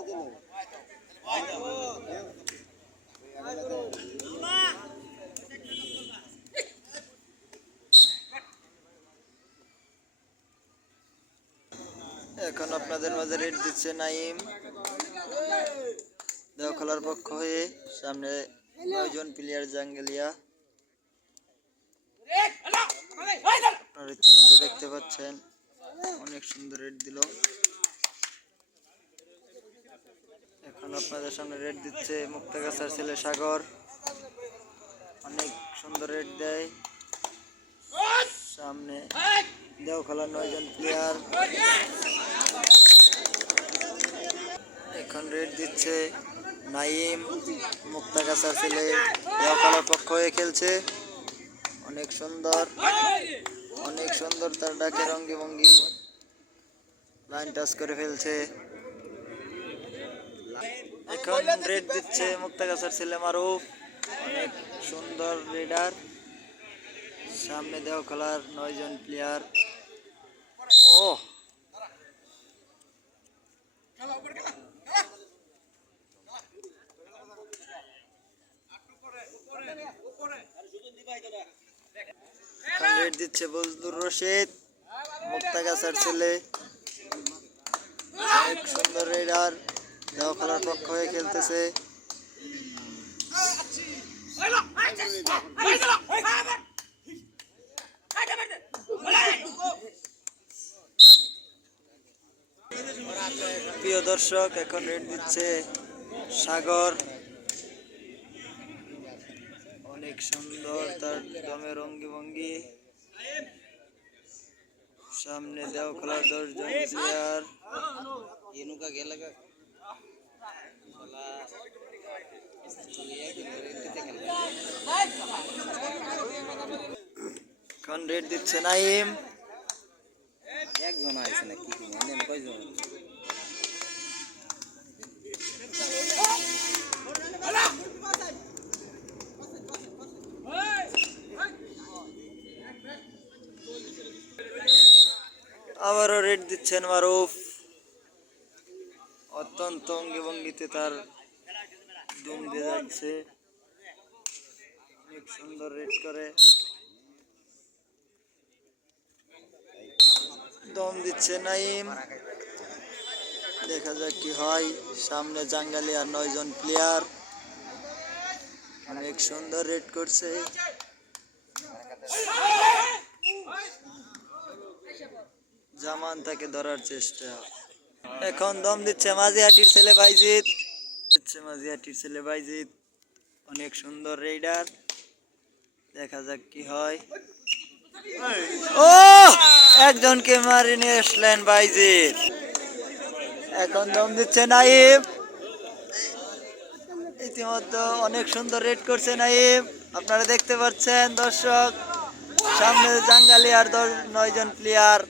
এখন আপনাদের মাঝে রেড দিচ্ছে নাইম দেওখলার পক্ষ হয়ে। সামনে 9 জন প্লেয়ার জাঙ্গেলিয়া আপনারা ইতিমধ্যে দেখতে পাচ্ছেন। অনেক সুন্দর রেড দিল। এখন আপনাদের সামনে রেড দিচ্ছে মুক্তাগাছার ছেলে সাগর। অনেক সুন্দর রেড দেয়। সামনে দেওখলার 9 জন প্লেয়ার। এখন রেড দিচ্ছে নাইম মুক্তাগাছার ছেলে দেওখলার পক্ষ হয়ে খেলছে। অনেক সুন্দর তার ডাকে রঙ্গি ভঙ্গি লাইন টাচ করে ফেলছে। এখন রেড দিচ্ছে মুক্তাগাছার ছেলে মারুফ। অনেক সুন্দর রেডার। সামনে দেওখলার 9 জন প্লেয়ার। ও রেড দিচ্ছে বজলুর রশিদ মুক্তাগাছার ছেলে। অনেক সুন্দর রেডার। দেওখলার পক্ষ হয়ে খেলতেছে। প্রিয় দর্শক, এখন রেড দিচ্ছে সাগর। অনেক সুন্দর তার দমে রঙ্গি ভঙ্গি। সামনে দেওখলার 10 জন প্লেয়ার। এখন রেড দিচ্ছে নাইম। একজন আছে নাকি কয়জন? আবারও রেড দিচ্ছেন মারুফ। অত্যন্ত অঙ্গি ভঙ্গিতে তার দম দিয়ে যাচ্ছে। অনেক সুন্দর রেড করে দম দিচ্ছে নাইম। দেখা যাক কি হয়। সামনে জাঙ্গালিয়ার 9 জন প্লেয়ার। অনেক সুন্দর রেড করছে। জামান তাকে ধরার চেষ্টা। এখন দম দিচ্ছে মাঝিহাটির ছেলে বাইজিৎ। অনেক সুন্দর রেডার। দেখা যাক কি হয়। ও একজনকে মারি নিয়ে আসলেন বাইজিৎ। এখন দম দিচ্ছে নাইম। ইতিমধ্যে অনেক সুন্দর রেড করছে নাইম। আপনারা দেখতে পাচ্ছেন দর্শক। সামনে জাঙ্গালিয়ার 9 জন প্লেয়ার।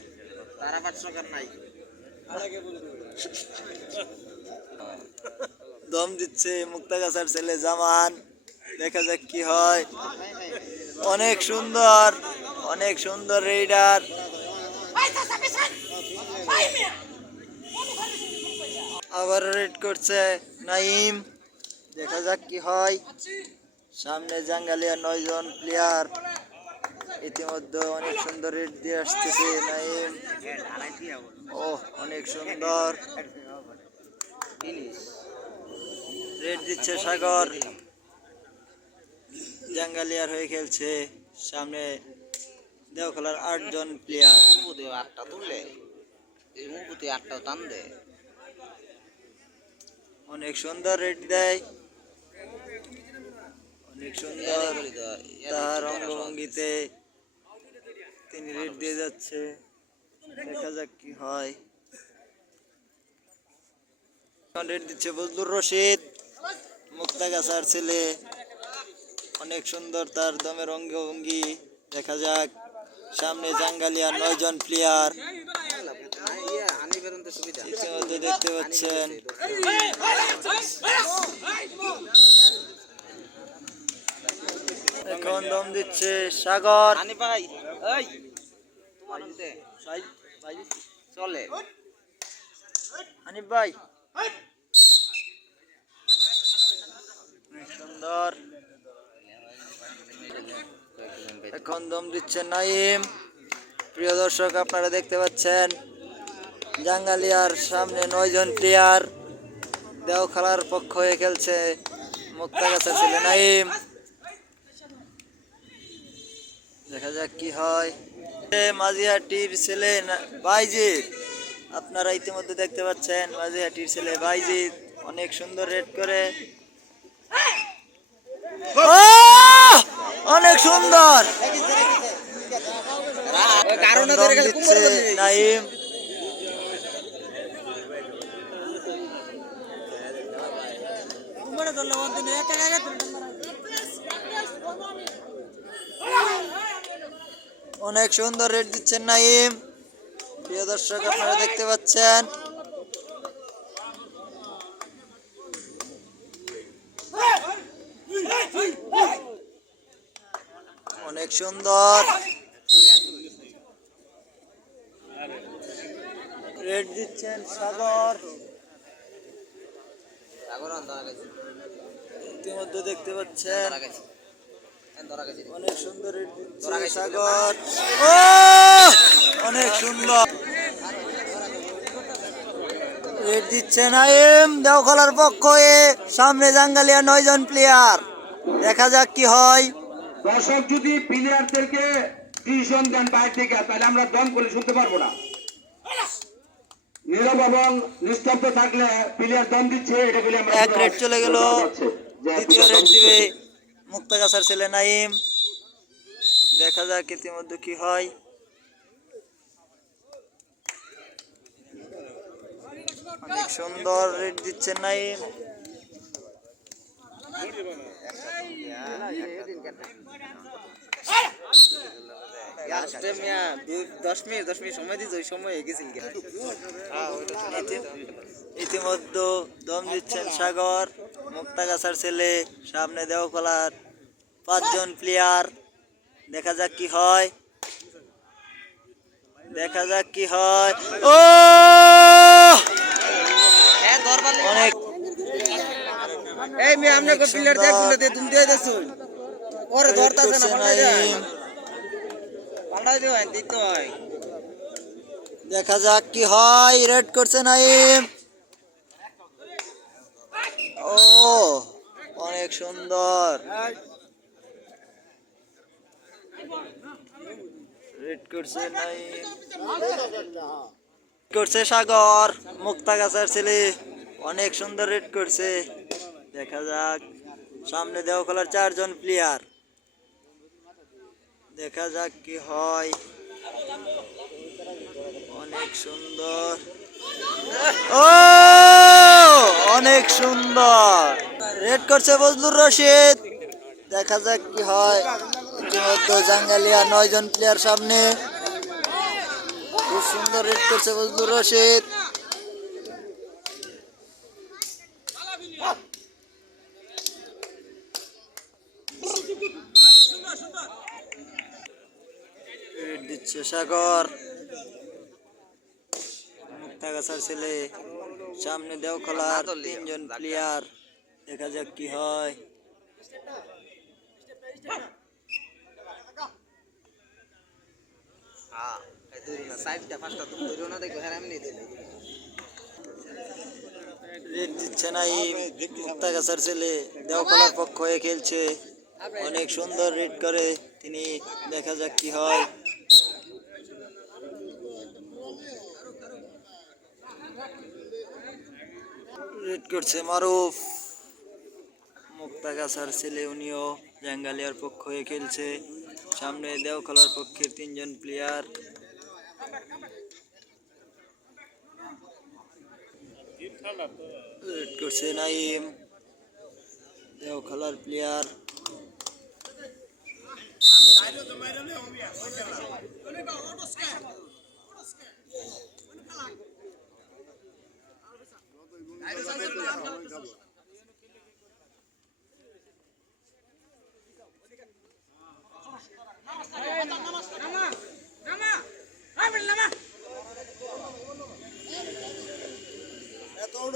দম দিচ্ছে মুক্তাগাছার ছেলে জামান। দেখা যাক কি হয়। অনেক সুন্দর রেডার। আবার রেড করছে নাইম। দেখা যাক কি হয়। সামনে জাঙ্গালিয়ার 9 জন প্লেয়ার। ইতিমধ্যে অনেক সুন্দর রেড দিয়ে আসতেছে নাইম। ও অনেক সুন্দর রেড দিচ্ছে সাগর। জাঙ্গালিয়ার হয়ে খেলছে। সামনে দেওখলার 8 জন প্লেয়ার। অনেক সুন্দর রেড দেয়। অনেক সুন্দর তার অঙ্গভঙ্গিতে তিনি রেড দিয়ে যাচ্ছে। দেখা যাক কি হয়। রেড দিচ্ছে বজলুর রশিদ মুক্তাগাছার ছেলে। অনেক সুন্দর তার দমের অঙ্গভঙ্গি। দেখা যাক। সামনে জাঙ্গালিয়ার 9 জন প্লেয়ার। ইতিমধ্যে দেখতে পাচ্ছেন। এখন দম দিচ্ছে সাগর। চলে হানিফ ভাই সুন্দর। এখন দম দিচ্ছেন নাইম। প্রিয় দর্শক, আপনারা দেখতে পাচ্ছেন জাঙ্গালিয়ার সামনে 9 জন প্লেয়ার দেওখালার পক্ষ হয়ে খেলছে। মুক্তাগাছার ছেলে নাইম। দেখা যাক কি হয়। মাঝিহাটির ছেলে বাইজিৎ, আপনারা ইতিমধ্যে দেখতে পাচ্ছেন মাঝিহাটির ছেলে বাইজিৎ অনেক সুন্দর রেড করে। অনেক সুন্দর নাইম। অনেক সুন্দর রেড দিচ্ছেন নাইম। প্রিয় দর্শক, আপনারা দেখতে পাচ্ছেন অনেক সুন্দর রেড দিচ্ছেন সাগর। ইতিমধ্যে দেখতে পাচ্ছেন অনেক সুন্দর রেড দিচ্ছে সাগর। ও অনেক সুন্দর রেড দিচ্ছে নাইম দেওখালার পক্ষ হয়ে। সামনে জাঙ্গালিয়া 9 জন প্লেয়ার। দেখা যাক কি হয়। দর্শক যদি প্লেয়ারদেরকে ডিসিশন দেন বাইরে থেকে, তাহলে আমরা দম করে শুনতে পারবো না। নীরব এবং নিস্তব্ধ থাকলে প্লেয়ার দম দিচ্ছে, এটা বলে আমরা এক রেড চলে গেল। দ্বিতীয় রেড দিবে মুক্তাগাছার ছেলে নাইম। দেখা যাক ইতিমধ্যে কি হয়। অনেক সুন্দর রেড দিচ্ছে নাইম। ইতিমধ্যে দম দিচ্ছেন সাগর মুক্তাগাছার ছেলে। সামনে দেওখালার 5 জন প্লেয়ার। দেখা যাক কি হয়। দেখা যাক কি হয়। ও অনেক দেখা যাক কি হয়। রেড করছে নাইম। ও অনেক সুন্দর রেড করছে নাইম। করছে সাগর মুক্তাগাছার ছেলে। অনেক সুন্দর রেড করছে। দেখা যাক সামনে দেওখালার 4 জন প্লেয়ার। দেখা যাক কি হয়। অনেক সুন্দর। ও অনেক সুন্দর রেড করছে বজলুর রশিদ। দেখা যাক কি হয়। ইতিমধ্যে জাঙ্গালিয়া 9 জন প্লেয়ার সামনে। খুব সুন্দর রেড করছে বজলুর রশিদ। রেড দিচ্ছে সাগর মুক্তাগাছার ছেলে। সামনে দেওখালার 3 জন প্লেয়ার। দেখা যাক কি হয়। রেড দিচ্ছে নাইম মুক্তাগাছার ছেলে। দেওখালার পক্ষ হয়ে খেলছে। অনেক সুন্দর রেড করে তিনি। দেখা যাক কি হয়। রেড করছে মারুফ মুক্তাগাছার ছেলে। উনিও জাঙ্গালিয়ার পক্ষ হয়ে খেলছে। সামনে দেওখালার পক্ষের 3 জন প্লেয়ার। রেড করছে নাইম দেওখালার প্লেয়ার।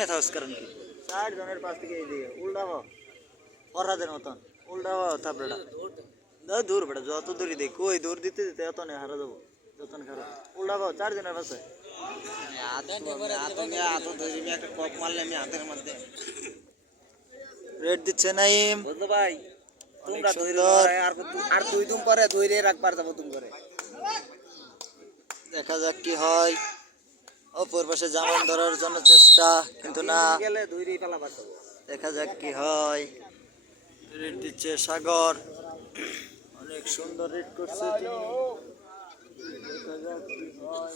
था उस कारण की 60 जনের পাশ থেকে এই দিকে উল্টাবো। ফরহাদের মতন উল্টা থাপড়াটা দূর বেটা যত দূরই দেখ ওই দৌড় দিতে দিতে এত নেই হারা যাবো যত খারাপ উল্টা পাও 4 জনের পাশে রেড দিচ্ছে নাইম বুঝলো ভাই অনেক তোমরা সুন্দর আর 2 দিন পরে ধরে রাখবার যাবো তুমি করে দেখা যাক কি হয় অপর পাশে জামান ধরার জন্য চেষ্টা কিন্তু না গেলে ধরেই ফেলাবার যাবো দেখা যাক কি হয় রেড দিচ্ছে সাগর অনেক সুন্দর রেড করছে তিনি দেখা যাক কি হয়